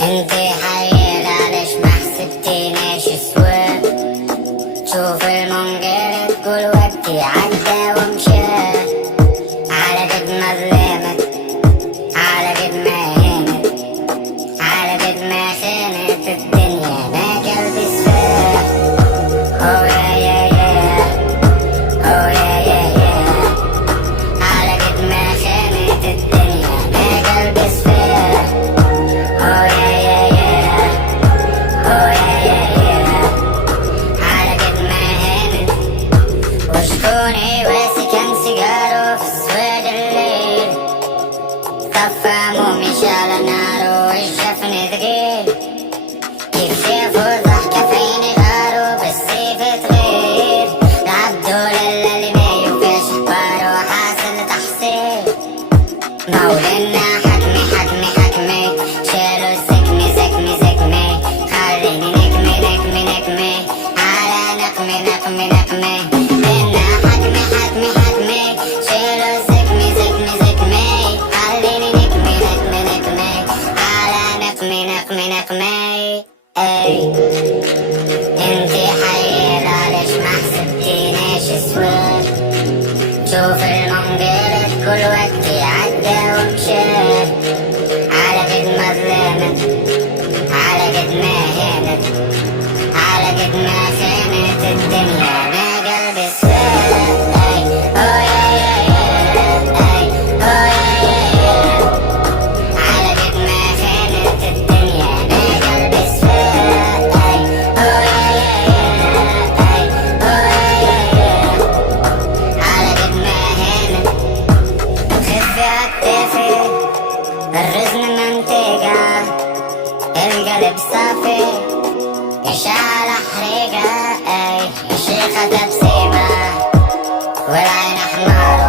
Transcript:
انتي حيالة ليش ما حسبتينيش سوا؟ شوف المنقلب كل وقتي عدى ومشى، على قد ما ظلمت على قد ما هانت على قد ما خانت الدنيا ما قلبي سفاه. أوه يا أوه يا على قد ما خانت الدنيا ما قلبي سفاه. أوه يا أوه يا على قد ما هانت وشكوني وسكن سيجاره في سواد الليل، طفى مومي شال ناره والجفن ثقيل، كيف شافوا ضحكة في عيني غاروا بالسيف تغير، العبدو للي ما يوفيش حباره حاصل تحصيل. مولانا حكمي حكمي حكمي شالوا سكمي سكمي سكمي، خليني نكمي نكمي نكمي على نقمي نقمي نقمي. لنا حكمي حكمي حكمي شالوا سكمي سكمي سكمي، خليني نكمي نكمي نكمي على نقمي نقمي نقمي. اي انتي حيالة ليش ما حسبتينيش سوا؟ شوف المنقلب كل وقتي عدى ومشى، على قد ما ظلمت على قد ما هانت على قد ما خانت الدنيا ما قلبي سفاه. اي أوه يا اي أوه يا على قد ما خانت الدنيا ما قلبي سفاه. اي أوه يا اي أوه يا على قد ما هانت خفي عالتافه الرزن منطقة، القلب صافي إشعال حريقة. أي الشيخة تبسيمة والعين حمار